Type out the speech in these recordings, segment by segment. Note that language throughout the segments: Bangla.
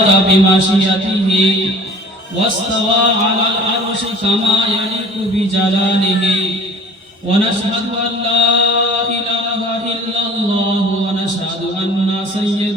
بمشيئته واستوى على العرش كما يليق بجلاله ونشهد أن لا إله إلا الله ونشهد أن سيدنا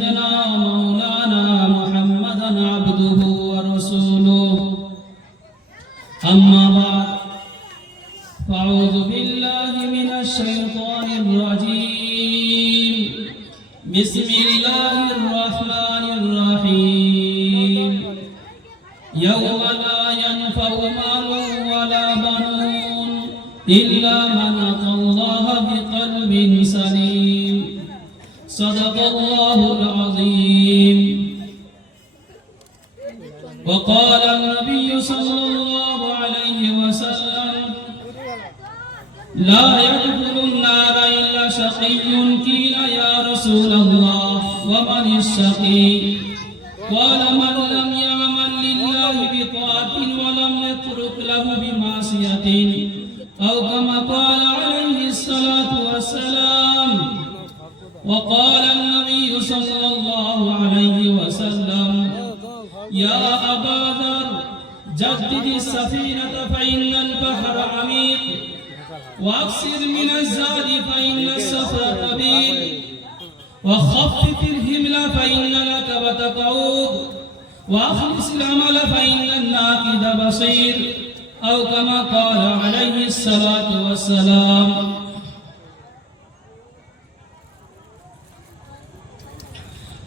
إلا من أتى الله بقلب سليم. صدق الله العظيم. وقال النبي صلى الله عليه وسلم لا يدخل النار إلا شقي. قيل يا رسول الله ومن الشقي؟ قال وقال النبي صلى الله عليه وسلم يا أبا ذر جدد السفينة فإن البحر عميق واكسر من الزاد فإن السفر طويل وخفف الهمل فإن لك وتقعود وأخلص العمل فإن الناقد بصير أو كما قال عليه الصلاة والسلام.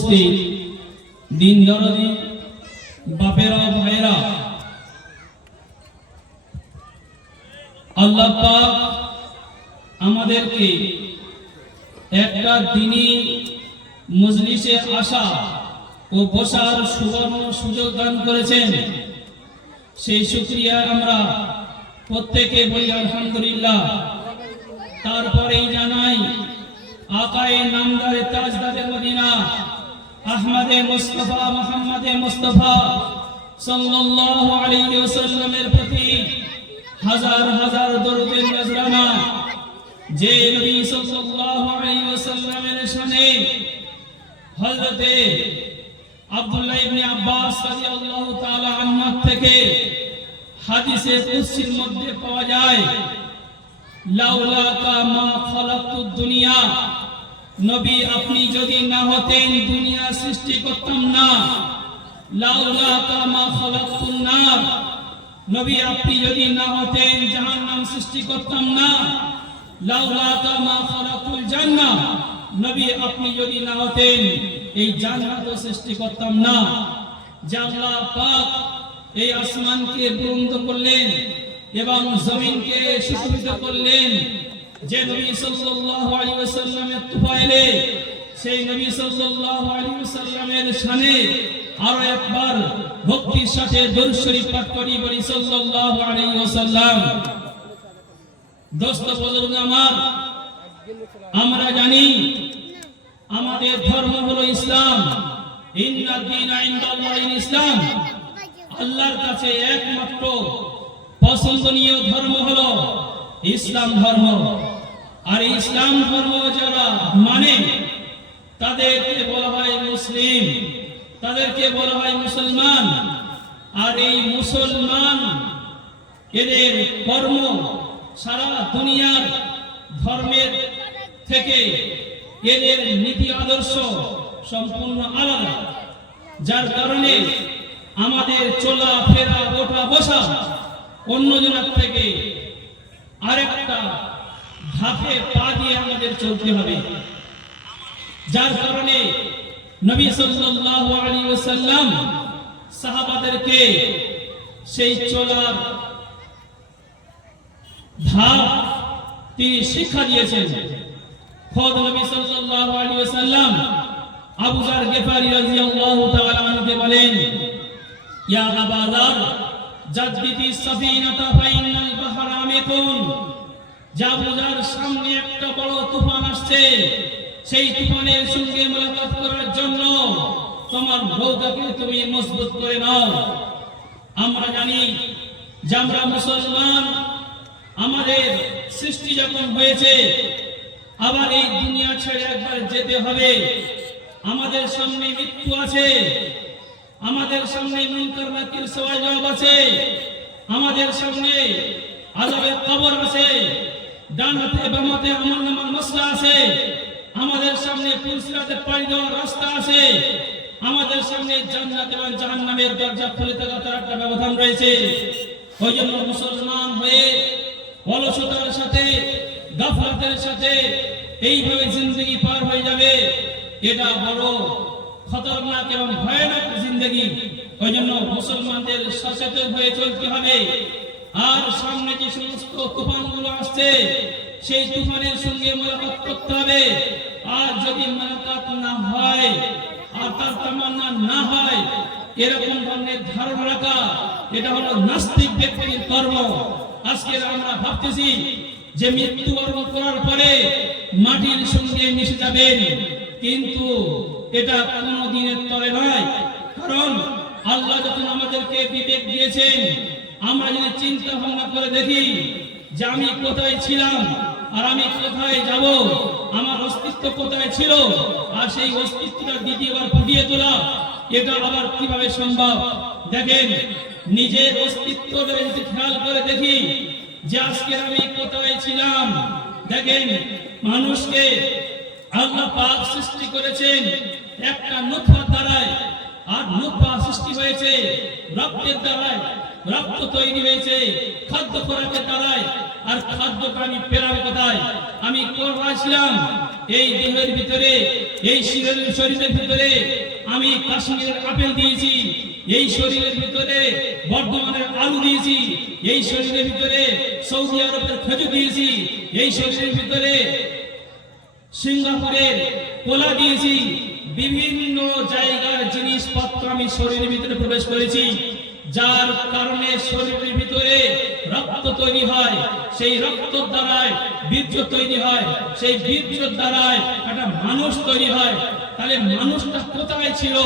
উপস্থিত দিন দরদি, বাপেরা ভাইরা আল্লাহ পাক আমাদেরকে একটা দিনই মজলিসে আসা ও বসার সুবর্ণ সুযোগ দান করেছেন। সেই শুক্রিয়া আমরা প্রত্যেকে বলি আলহামদুলিল্লাহ। তারপরেই জানাই, আকায়ে নামদারে তাজদারে মদিনা। আহমদে মুস্তফা, মুহাম্মদে মুস্তফা সাল্লাল্লাহু আলাইহি ওয়াসাল্লামের প্রতি হাজার হাজার দরুদের নজরানা। যে নবী সাল্লাল্লাহু আলাইহি ওয়াসাল্লামের শানে হযরতে আব্দুল্লাহ ইবনে আব্বাস রাদিয়াল্লাহু তাআলা আনহু থেকে হাদিসে কুদসির মধ্যে পাওয়া যায় লাউলাকা মা খালাকতুদ দুনিয়া। নবী, আপনি যদি না হতেন, দুনিয়া সৃষ্টি করতাম না। লাউলাকা মা খালাকতুন নার। নবী, আপনি যদি না হতেন, জাহান্নাম সৃষ্টি করতাম না। লাউলাকা মা খালাকুল জান্নাহ। নবী, আপনি যদি না হতেন, এই জান্নাত সৃষ্টি করতাম না। আল্লাহ পাক এই আসমানকে বুলন্দ করলেন এবং জমিনকে সুশোভিত করলেন যে নবী সাল্লাল্লাহু আলাইহি ওয়াসাল্লামের সেই নবী সাল্লাল্লাহু আলাইহি ওয়াসাল্লামের শানে আরও একবার ভক্তির সাথে দরুদ শরীফ পাঠ করি বলি সাল্লাল্লাহু আলাইহি ওয়াসাল্লাম। দোস্ত আমার, আমরা জানি আমাদের ধর্ম হলো ইসলাম। ইন্না দীনা ইনদাল্লাহিল ইসলাম। আল্লাহর কাছে একমাত্র পছন্দনীয় ধর্ম হলো ইসলাম ধর্ম। আর ইসলাম ধর্ম যারা মানে তাদেরকে বলা হয় মুসলিম, তাদেরকে বলা হয় মুসলমান। আর এই মুসলমান, এদের কর্ম সারা দুনিয়ার ধর্মের থেকে এদের নীতি আদর্শ সম্পূর্ণ আলাদা। যার কারণে আমাদের চলা ফেরা ওঠা বসা অন্যজনের থেকে আরেকটা ধাপে পা দিয়ে আমাদের চলতে হবে। যার কারণে নবী সাল্লাল্লাহু আলাইহি ওয়াসাল্লাম সাহাবাদেরকে সেই চলার ধাপ তিনি শিক্ষা দিয়েছেন। খোদ নবী সাল্লাল্লাহু আলাইহি ওয়াসাল্লাম আবু জার গেফারি রাদিয়াল্লাহু তাআলা আনহুকে বলেন, ইয়া আবা জাদ্দিদি সাফিনাতা ফাইনাল বাহরা আমিকুন জাবুজার সামনে একটা বড় তুফান আসছে। সেই তুফানের সঙ্গে মোলাকাত করার জন্য তোমার নৌকাকে তুমি মজবুত করে নাও। আমরা জানি যে আমরা মুসলমান, আমাদের সৃষ্টি যখন হয়েছে, আবার এই দুনিয়া ছেড়ে একবার যেতে হবে। আমাদের সামনে মৃত্যু আছে। আমাদের সামনে মুনকার নাকির সওয়াল জবাব আছে। আমাদের সামনে আযাবের কবর আছে। ডানাতে বামাতে আমল নামার মসলা আছে। আমাদের সামনে পুলসিরাতে পাড়ি দেওয়ার রাস্তা আছে। আমাদের সামনে জান্নাত এবং জাহান্নামের দরজা খুলে থাকা তার একটা ব্যবধান রয়েছে। ওই জন্য মুসলমান হয়ে অলসতার সাথে, গাফলাতের সাথে এইভাবে জিন্দগি পার হয়ে যাবে। এটা বড় খতরনাক এবং ভয়ানক জিন্দগি। ওই জন্য মুসলমানদের সচেতন হয়ে চলতে হবে। আর সামনে যে সমস্ত তুফানগুলো আসছে, সেই তুফানের সঙ্গে মোলাকাত করতে হবে। আর যদি মোলাকাত না হয়, আর তার তামান্না না হয়, এরকম ধরনের ধারণা রাখা, এটা হলো নাস্তিক ব্যক্তির কর্ম। আজকে আমরা ভাবতেছি যে মৃত্যুবরণ করার পরে মাটির সঙ্গে মিশে যাবেন। কিন্তু এটা কোনো দিনের তলে নয়। কারণ আল্লাহ যখন আমাদেরকে বিবেক দিয়েছেন, আমরা যদি চিন্তা ভাবনা করে দেখি যে আমি কোথায় ছিলাম আর আমি কোথায় যাব, আমার অস্তিত্ব কোথায় ছিল, আর সেই অস্তিত্বটা দ্বিতীয়বার ফুটিয়ে তোলা, এটা আবার কীভাবে সম্ভব? দেখেন, নিজের অস্তিত্ব যদি খেয়াল করে দেখি যে আজকে আমি কোথায় ছিলাম, দেখেন, মানুষকে আল্লাহ পাক সৃষ্টি করেছেন একটা নুতফা দ্বারায়, আর নুতফা সৃষ্টি হয়েছে রক্তের দ্বারায়, রক্ত তৈরি হয়েছে খাদ্য খোরাকের দ্বারায়, আর খাদ্যটা আমি পেলাম কোথায়? আমি কোথায় এই দেহের ভিতরে, এই শরীরের শরীরের ভিতরে আমি কাশ্মীরের আপেল দিয়েছি, এই শরীরের ভিতরে বর্ধমানের আলু দিয়েছি, এই শরীরের ভিতরে সৌদি আরবের খেজুর দিয়েছি, এই শরীরের ভিতরে সিঙ্গাপুরের কোলা দিয়েছি বিভিন্ন জায়গার জিনিসপত্র আমি শরীরের ভিতরে প্রবেশ করেছি, যার কারণে শরীরের ভিতরে রক্ত তৈরি হয়, সেই রক্ত দ্বারায় বীর্য তৈরি হয়, সেই বীর্য দ্বারায় একটা মানুষ তৈরি হয়। তাহলে মানুষটা কোথায় ছিল?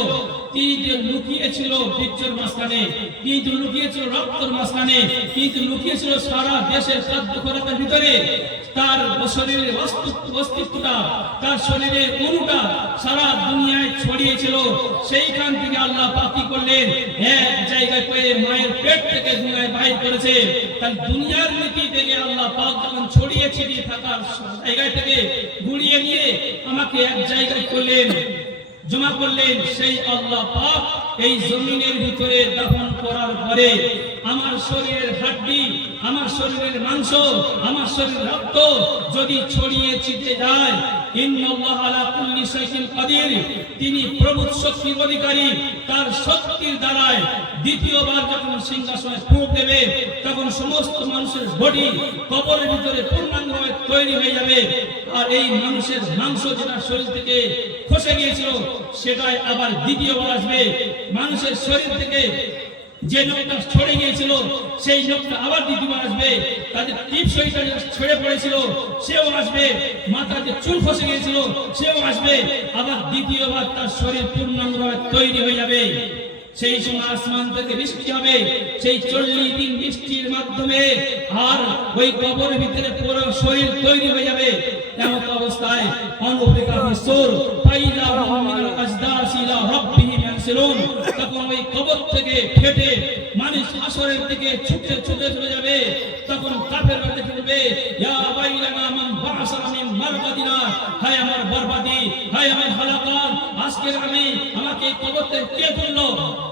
ছড়িয়েছিল। সেইখান থেকে আল্লাহ পাকি করলেন? এক জায়গায় পেয়ে মায়ের পেট থেকে দুনিয়ায় বাইর করেছে। তার দুনিয়ার নীতি থেকে আল্লাহ পাক যখন ছড়িয়ে ছিটিয়ে থাকার জায়গা থেকে গুড়িয়ে নিয়ে আমাকে এক জায়গায় করলেন। জমা করলেন, সেই আল্লাহ এই জমিনের ভিতরে দাফন করার পরে আমার শরীরের হাড্ডি, আমার শরীরের মাংস, আমার রক্ত যদি ছড়িয়ে ছিটে যায় তিনি প্রভুর শক্তির অধিকারী, তার শক্তির দ্বারায় দ্বিতীয়বার যখন সিংহাসনে ফুঁক দেবে, তখন সমস্ত মানুষের বডি কবরের ভিতরে পূর্ণাঙ্গভাবে তৈরি হয়ে যাবে। আর এই মানুষের মাংস যেটা শরীর থেকে খসে গিয়েছিল, সেটাই আবার দ্বিতীয়বার আসবে। মানুষের শরীর থেকে যে নখটা ছড়ে গিয়েছিল, সেই নখটা আবার দ্বিতীয়বার আসবে। তাদের টিপ শরীরটা ছড়ে পড়েছিল, সেও আসবে। মাথা যে চুল খসে গিয়েছিল, সেও আসবে। আবার দ্বিতীয়বার তার শরীর পূর্ণাঙ্গভাবে তৈরি হয়ে যাবে। সেই সময় আসমান থেকে বৃষ্টি হবে, সেই চল্লিশ দিন বৃষ্টির মাধ্যমে আর ওই কবরের ভিতরে পুরো শরীর তৈরি হয়ে যাবে। এমন অবস্থায় অঙ্গ বিশ্বর ফাইদা মিনাল আজদাসি ইলা রাব্বিহিম ইয়ানসিলুন তখন ওই কবর থেকে ফেটে মানুষ আসরের দিকে ছুটে ছুটে চলে যাবে। তখন কাফের বাড়িতে ফিরবে, ইয়া ওয়াইলানা মান বা'সানা মিন মারকাদিনা, হায় আমার বরবাদি, হায় আমার হালাকাত আজকের আমি আমাকে কবর থেকে কে তুললো?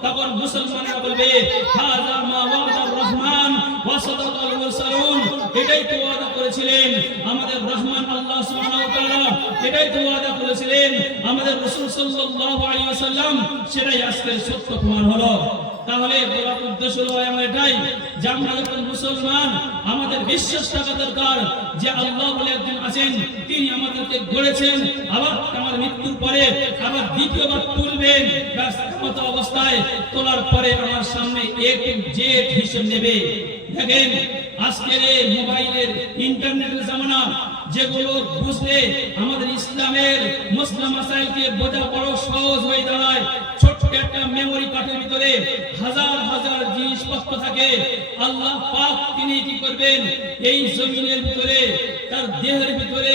তখন মুসলমানরা বলবে, হাযা মা ওয়াদার রহমান ওয়া সাদাকাল মুরসালুন। এটাই তো ওয়াদা করেছিলেন আমাদের রহমান আল্লাহ সুবহানাহু ওয়া তাআলা। এটাই তো ওয়াদা করেছিলেন আমাদের রাসূল সাল্লাল্লাহু আলাইহি ওয়াসাল্লাম। সেটাই আজকে সত্য প্রমাণ হলো। তাহলে বলার উদ্দেশ্য হলো আমার এটাই যে আমরা যখন মুসলমান, আমাদের বিশ্বাস থাকা দরকার যে আল্লাহ বলে একজন আছেন, তিনি আমাদেরকে গড়েছেন, আবার আমার মৃত্যুর পরে আবার দ্বিতীয়বার তুলবেন, ব্যাস মতো অবস্থায় তোলার পরে আমার সামনে এক যে হিসেব নেবে। দেখেন, আজকের এই মোবাইলের, ইন্টারনেটের জামানা, যেগুলো বুঝলে আমাদের ইসলামের মুসলিম মাসাইলকে বোঝা বড় সহজ হয়ে দাঁড়ায়। একটা মেমোরি কার্ডের ভিতরে হাজার হাজার জিনিসপত্র থাকে। আল্লাহ পাক তিনি কি করবেন? এই জমিনের ভিতরে, তার দেহের ভিতরে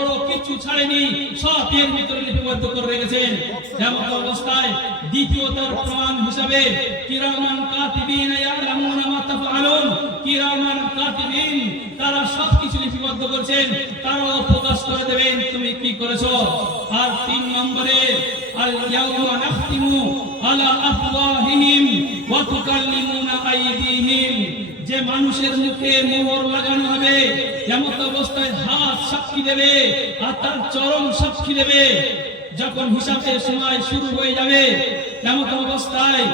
বড় কিছু ছাড়েনি, সব এর ভিতরে লিপিবদ্ধ করে রেখেছেন। এমন অবস্থায় দ্বিতীয় তার প্রমাণ হিসাবে কিরামান কাতিবিন ইয়ালামুনা মা তাফআলুন। কিরামান কাতিবিন, তারা সব কিছু লিপিবদ্ধ করেছেন, তারাও প্রকাশ করে দেবেন, তুমি কি করেছ? আর তিন নম্বরে, আল ইয়াউমা নাখতিমু আলা আফওয়াহিহিম ওয়া তুকাল্লিমুনা আইদিহিম। যে মানুষের মুখে মোহর লাগানো হবে এমন অবস্থায় হাত সাক্ষী দেবে আর তার চরম সাক্ষী দেবে। যখন হিসাবের সময় শুরু হয়ে যাবে, এমন অবস্থায়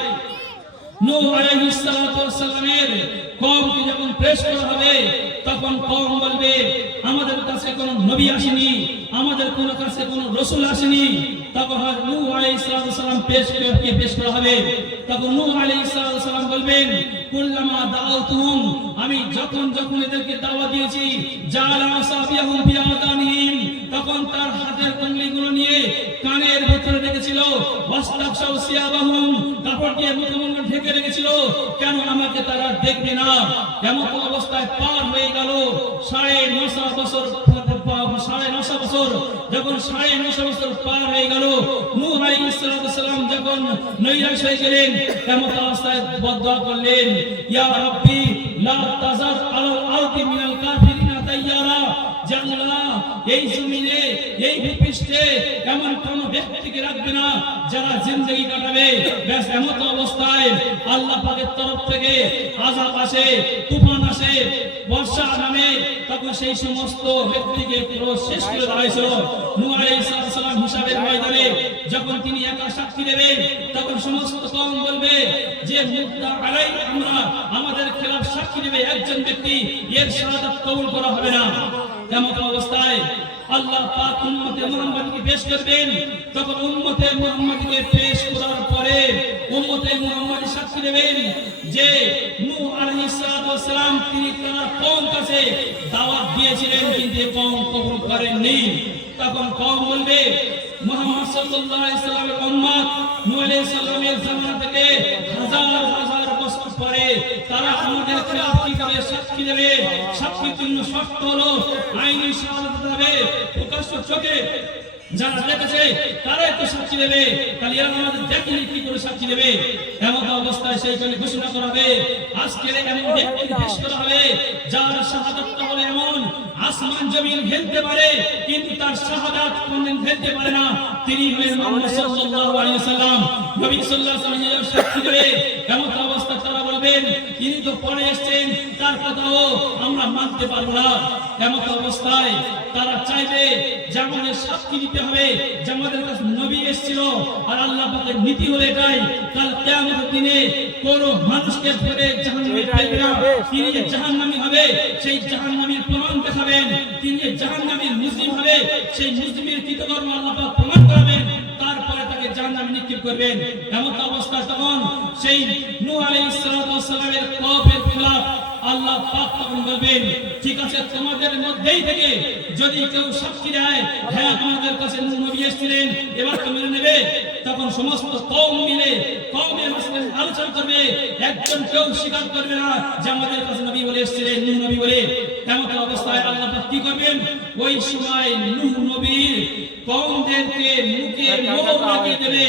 তখন বলবে, আমাদের কাছে কোনো আসেনি, আমাদের কোনো কাছে কোনো রসুল আসেনি। তখন করা হবে? তখন বলবেন আমি যখন যখন এদেরকে দাওয়াত দিয়েছি জালা তখন তার হাতের কঙ্গলিগুলো নিয়ে কানের ভিতরে রেখেছিল। তারা দেখবে না? যখন নৈরাশ হয়ে গেলেন, এমন অবস্থায় বদদোয়া করলেন। ইয়া রাব্বি, লা তাজার আলাল আরদি মিনাল কাফিরিনা তাইয়ারা। জানলা, এই জমিনে, এই ভূপৃষ্ঠে এমন কোন ব্যক্তিকে রাখবে না যারা জিন্দগি কাটাবে ব্যাস এমন অবস্থায় আল্লাহ পাকের তরফ থেকে আজাব আসে, তুফান আসে, বর্ষা নামে তখন সেই সমস্ত ব্যক্তিকে পুরো শেষ করে ময়দানে যখন তিনি একা সাক্ষী দেবেন তখন সমস্ত কম বলবে যে আমরা আমাদের খেলাফ সাক্ষী দেবে একজন ব্যক্তি, এর শাহাদাত কবুল করা হবে না। এমন অবস্থায় আল্লাহ পাক উম্মতে মুহাম্মদকে পেশ করবেন। তখন উম্মতে মুহাম্মদকে পেশ করার পরে উম্মতে মুহাম্মদ সাক্ষী দেবেন যে নূহ আলাইহিস সালাম, তিনি তার কওম কাছে দাওয়াত দিয়েছিলেন, কিন্তু কওম কবুল করেননি। তখন কওম বলবে, মুহাম্মদ সাল্লাল্লাহু আলাইহি সাল্লামের উম্মত নূহ আলাইহিস সালামের জামানা থেকে হাজার হাজার পরে তারা আমাদের কি করে সাক্ষী দেবে। সাক্ষীর জন্য শর্ত হলো, আইনি শাহাদাত দেবে প্রকাশ্য চোখে যারা করে করা করা যার শাহাদাতটা আসমান জমিন ঘেলতে পারে, কিন্তু তার শাহাদাত কোনদিন পারে না। তিনি হলেন অবস্থা তারা বলবেন তিনি তো পরে এসেছেন তার কথাও আমরা মানতে পারব না। এমন অবস্থায় তারা চাইবে যে আমাদের সাক্ষী দিতে হবে, যে আমাদের কাছে নবী এসেছিল আর আল্লাহ পাকের নীতি হলো এটাই। কাল কিয়ামতের দিনে কোন মানুষকে ধরে জাহান্নামে ফেলবে না। তিনি যে জাহান্নামী হবে, সেই জাহান্নামীর প্রমাণ দেখাবেন। তিনি যে জাহান্নামীর মুসলিম হবে, সেই মুসলিমের কৃতকর্ম আল্লাহ পাক প্রমাণ করাবেন। করবেন। এমন অবস্থা তখন সেই সালামের কওমের খেলাফ আল্লাহ পাক তখন বলবেন, ঠিক আছে, তোমাদের মধ্যেই থেকে যদি কেউ সাক্ষী দেয় হ্যাঁ আমাদের কাছে এসেছিলেন, এবার তো মেনে নেবে। তখন সমস্ত কওম মিলে আলোচনা করবে। একজন কেউ স্বীকার করবে না যে আমাদের কাছে নবী বলে এসেছিলেন নবী বলে। এমন অবস্থায় আল্লাহ কি করবেন? ওই সময় নূহ নবীর কওমদেরকে মুখে মোহর লাগিয়ে দেবে।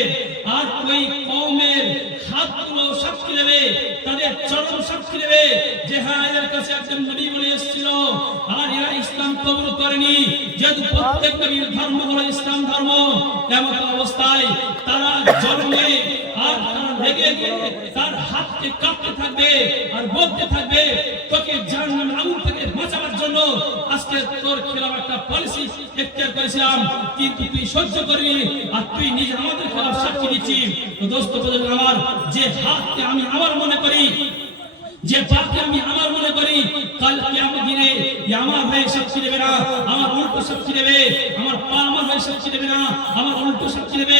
আর ওই কওমের হাতগুলো সাক্ষী দেবে তাদের চরম সাক্ষী দেবে যে হ্যাঁ এর কাছে একজন নবী বলে এসেছিল। আর এরা ইসলাম কবুল করেনি। যেহেতু প্রত্যেক নবীর ধর্ম হলো ইসলাম ধর্ম এমন অবস্থায় তারা জন্মে আর তারা লেগে তার হাতকে কাঁপতে থাকবে আর বলতে থাকবে। তোকে জাহান্নামের আগুন থেকে বাঁচাবার জন্য আজকে তোর খেলাম একটা পলিসি করেছিলাম, কিন্তু তুই সহ্য করবি আর তুই নিজে আমাদের খেলাফ সাক্ষী দিচ্ছিস। আমার যে হাতকে আমি আমার মনে করি, যে পাপকে আমি আমার মনে করি দিনে আমার সাক্ষী দেবে না, আমার উল্টো সাক্ষী দেবে, আমার পা আমার হয়ে সাক্ষী দেবে না, আমার উল্টো সাক্ষী দেবে।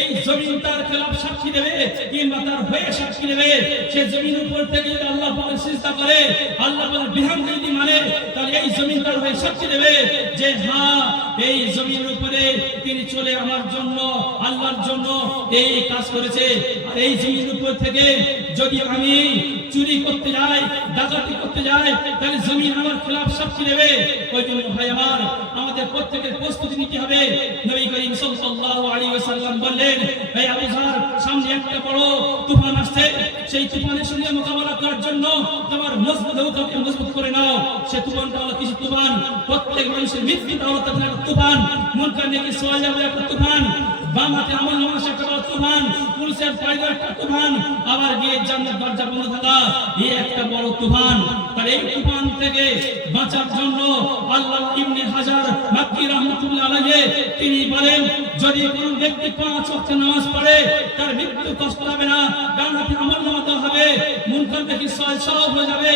এই জমিন তার খেলাফ সাক্ষী দেবে কিংবা তার হয়ে সাক্ষী দেবে, সে জমিন উপর থেকে আল্লাহ পাকের চিন্তা করে, আল্লাহ বিধান যদি মানে তাহলে এই জমিন হয়ে সাক্ষী দেবে যে হ্যাঁ এই জমিনের উপরে তিনি চলে আমার জন্য, আল্লাহর জন্য এই কাজ করেছে। আর এই জমির উপর থেকে যদি আমি চুরি করতে যাই, ডাকাতি করতে যাই, তাহলে জমিন আমার খেলাফ সাক্ষী দেবে। ওই জন্য ভাই আমার, আমাদের প্রত্যেকের প্রস্তুতি নিতে হবে। নবী করিম সাল্লাল্লাহু আলাইহি ওয়াসাল্লাম বললেন এই আবু সামনে একটা বড় তুফান আসছে। সেই তুফানের সঙ্গে মোকাবেলা করার জন্য তোমার মজবুত মজবুত করে নাও। সে কিছু তুফান। প্রত্যেক মানুষের তাদের একটা তুফান। মন কানে কি সোয়া যাবে একটা তুফান। বাম হাতে আমল একটা তুফান। পায়দা একটা তুফান। আবার গিয়ে জান্নাত দরজা বন্ধ থাকা এই একটা বড় তুফান। তার এই তুফান থেকে বাঁচার জন্য আল্লাহ ইবনে হাজার রহমাতুল্লাহ আলাইহি তিনি বলেন, যদি কোন ব্যক্তি পাঁচ ওয়াক্ত নামাজ পড়ে, তার মৃত্যু কষ্ট হবে না। ডান হাতে আমল নামা হবে। মুনকার থেকে সহজ হয়ে যাবে।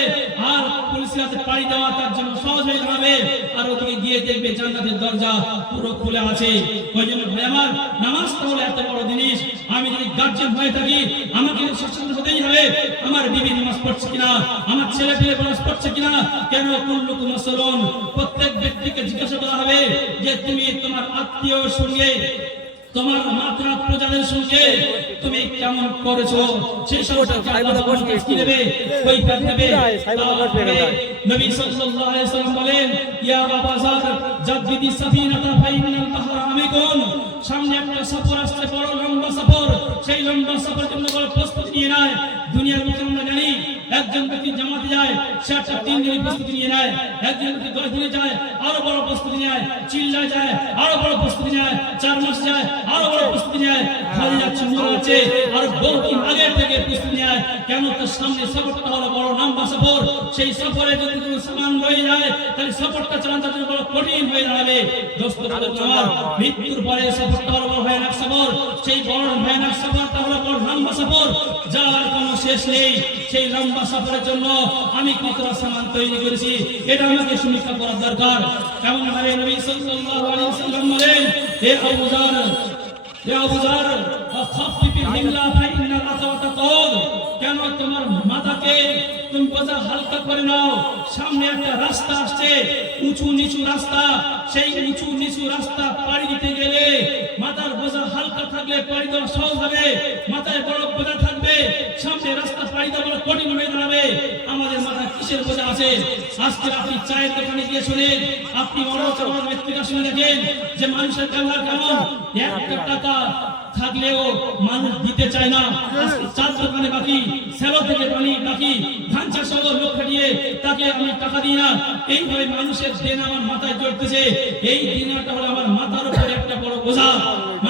আর পুলিশের হাতে পাড়ি দেওয়া তার জন্য সহজ হয়ে যাবে আর ওদিকে গিয়ে দেখবে জান্নাতের দরজা পুরো খুলে আছে। ওই জন্য ভাই, আমার নামাজ তাহলে এত বড় জিনিস। আমি যদি গার্জেন হয়ে থাকি, আমাকে সচেতন হতেই হবে। আমার বিবি নামাজ পড়ছে কিনা? আমার ছেলে পেলে নামাজ পড়ছে কিনা? কেন কুল্লুকু মুসলমান প্রত্যেক ব্যক্তিকে জিজ্ঞাসা করা হবে যে, তুমি তোমার আত্মীয়র সঙ্গে তোমার মাত্রা প্রজাদের সঙ্গে তুমি কেমন করেছ? সেই সম্পর্কে আল্লাহ তোমার কাছে কি দেবে? কৈফিয়ত দেবে? নবী সাল্লাল্লাহু আলাইহি সাল্লাম বলেন ইয়া বাবা জার জাদ্দিদি সাফিনাতা ফাইনাল বাহর আমিকুন। সামনে একটা সফর আসছে বড় লম্বা সফর। সেই লম্বা সফরের জন্য বড় প্রস্তুতি নিয়ে নেয়। দুনিয়ার মধ্যে আমরা জানি একজন ব্যক্তি জামাতে যায় সে একটা তিন দিনের প্রস্তুতি নিয়ে নেয়। একজন ব্যক্তি দশ দিনে যায় আরও বড় প্রস্তুতি নেয়। চিল্লায় যায় আরও বড় প্রস্তুতি নেয়। চার মাস যায় আরও বড় প্রস্তুতি নেয়। খালি যাচ্ছে মনে আছে আর বহুদিন আগের থেকে প্রস্তুতি নেয়। কেন তার সামনে সফরটা হলো বড় লম্বা সফর। সেই সফরে যদি কোনো সামান রয়ে যায় তাহলে সফরটা চালান জন্য বড় কঠিন হয়ে দাঁড়াবে দোস্ত মৃত্যুর পরে সফরটা হলো বড় ভয়ানক সফর। সেই বড় ভয়ানক সফরটা হলো বড় লম্বা সফর। যার কোনো শেষ নেই। সেই লম্বা সফরের জন্য আমি কতটা সামান তৈরি করেছি, এটা আমাকে সমীক্ষা করার দরকার। কেমন ভাবে নবী ওয়াসাল্লাম বলেন, হে হে কেন তোমার মাথাকে তুমি বোঝা হালকা করে নাও? সামনে একটা রাস্তা আসছে, উঁচু নিচু রাস্তা। সেই উঁচু নিচু রাস্তা পাড়ি দিতে গেলে মাথার বোঝা হালকা থাকলে পাড়ি দেওয়া সহজ হবে। মাথায় বড় বোঝা থাকবে সামনে রাস্তা পাড়ি দেওয়া বড় কঠিন হয়ে দাঁড়াবে। আমাদের মাথায় কিসের বোঝা আছে? আজকে আপনি চায়ের দোকানে গিয়ে শুনেন। আপনি বড় ব্যক্তিরা শুনে দেখেন যে মানুষের ব্যবহার কেমন? একটা টাকা থাকলেও মানুষ দিতে চায় না। চার দোকানে বাকি, সেলো থেকে পানি বাকি, ধান চাষ সহ লোক তাকে আমি টাকা দিই না। এইভাবে মানুষের দেন আমার মাথায় জড়তেছে এই দিনাটা হলো আমার মাথার উপরে একটা বড় বোঝা।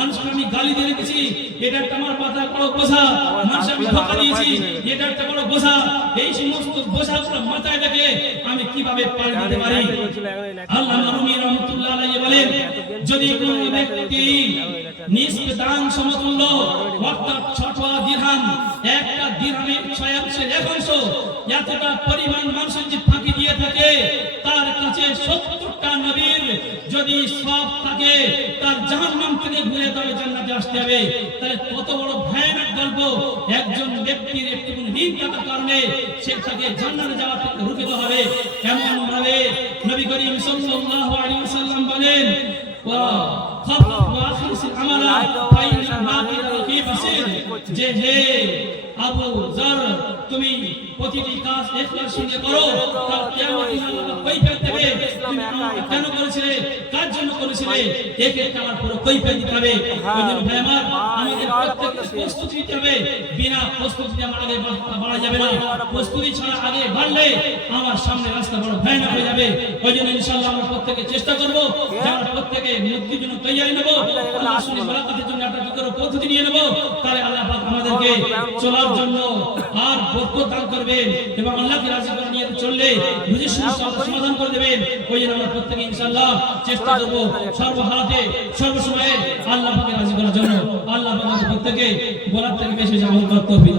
মানুষকে আমি গালি দিয়ে রেখেছি এটা একটা আমার মাথার বড় বোঝা মানুষ আমি ধোকা দিয়েছি এটা একটা বড় বোঝা এই সমস্ত বোঝাগুলো মাথায় রেখে আমি কীভাবে পার দিতে পারি? আল্লাহ রুমি রহমতুল্লাহ আলাইহি বলেন যদি কোনো ব্যক্তি নিষ্প দান সমতুল্য, অর্থাৎ ছটা দিরহাম। একটা দিরহামের ছয় অংশের এক অংশ। এতটা পরিমাণ মানুষের যে ফাঁকি দিয়ে থাকে, তার কাছে সত্তরটা নবীর যদি সব থাকে, তার জাহান্নাম থেকে ঘুরে তবে জান্নাতে আসতে হবে। তাহলে কত বড় ভয়ানক গল্প। একজন ব্যক্তির একটু ঋণ থাকার কারণে সে তাকে জান্নাতে যাওয়া থেকে রুখিত হবে। এমন ভাবে নবী করিম সাল্লাল্লাহু আলাইহি ওয়াসাল্লাম বলেন, ওয়া খাফ ওয়া আখলিস আমালা ফাইন ফি যে হে আবু জার তুমি প্রতিটি কাজ ইখলাস সঙ্গে করো। দিন আল্লাহ কৈফিয়ত দেবে। তুমি কেন করেছিলে? কার জন্য করেছিলে? এক আমার পুরো কৈফিয়ত দিতে হবে। ওই জন্য ভাই আমার আমাদের প্রত্যেককে প্রস্তুতি নিতে হবে। বিনা প্রস্তুতি আমার আগে বাড়া- যাবে না। প্রস্তুতি ছাড়া আগে বাড়লে আমার সামনে রাস্তা বড় ভয়ানক হয়ে যাবে। ওই জন্য ইনশাআল্লাহ আমরা প্রত্যেকে চেষ্টা করব যে আমরা প্রত্যেকে মুক্তির জন্য তৈরি নেব। আল্লাহ রাসূলের মোলাকাতের জন্য একটা কি করে পদ্ধতি নিয়ে নেব। তাহলে আল্লাহ পাক আমাদেরকে চলার জন্য আর বরকত দান করবেন এবং আল্লাহকে রাজি করে নিয়ে চললে বুঝে শুনে সব সমাধান করে দেবেন। ওই জন্য আমরা প্রত্যেকে ইনশাল্লাহ চেষ্টা করব সর্বহাতে সর্বসময়ে আল্লাহ পাকে রাজি করার জন্য। আল্লাহ আমাদের প্রত্যেকে বলার থেকে বেশি বেশি আমল করতে হবে